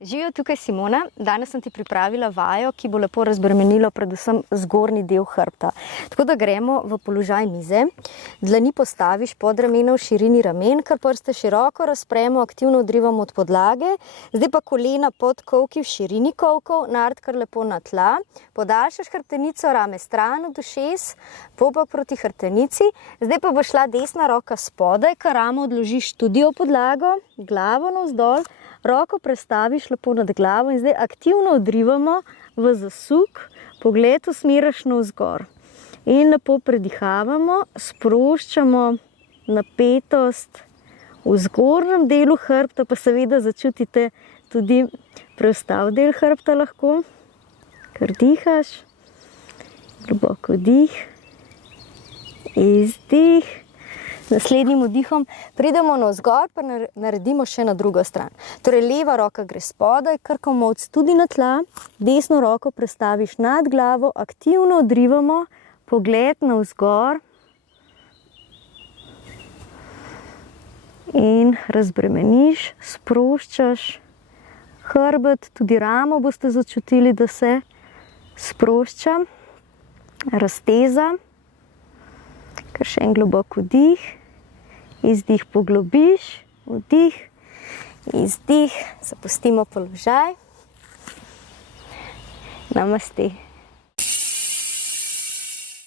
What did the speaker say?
Živijo, tukaj Simona. Danes sem ti pripravila vajo, ki bo lepo razbremenilo predvsem zgornji del hrbta. Tako da gremo v položaj mize. Dlani postaviš pod ramena v širini ramen, kar prste široko razpremo, aktivno odrivamo od podlage. Zdaj pa kolena pod kolki v širini kolkov, nard kar lepo na tla. Podaljšaš hrbtenico, rame stran od ušes, popak proti hrbtenici. Zdaj pa bo šla desna roka spodaj, kar ramo odložiš tudi v podlago, glavo navzdol. Roko prestaviš lepo nad glavo in zdaj aktivno odrivamo v zasuk, pogled usmeriš navzgor. In lepo predihavamo, sproščamo napetost v zgornjem delu hrbta, pa seveda začutite tudi preostal del hrbta lahko, kar dihaš. Globoko dih, izdih. Naslednjim vdihom pridemo navzgor, pa naredimo še na drugo stran. Torej, leva roka gre spodaj, krkovmovc tudi na tla, desno roko prestaviš nad glavo, aktivno odrivamo, pogled navzgor in razbremeniš, sproščaš hrbet, tudi ramo boste začutili, da se sprošča, razteza. Kar še en globok vdih, izdih poglobiš, vdih, izdih, zapustimo položaj. Namaste.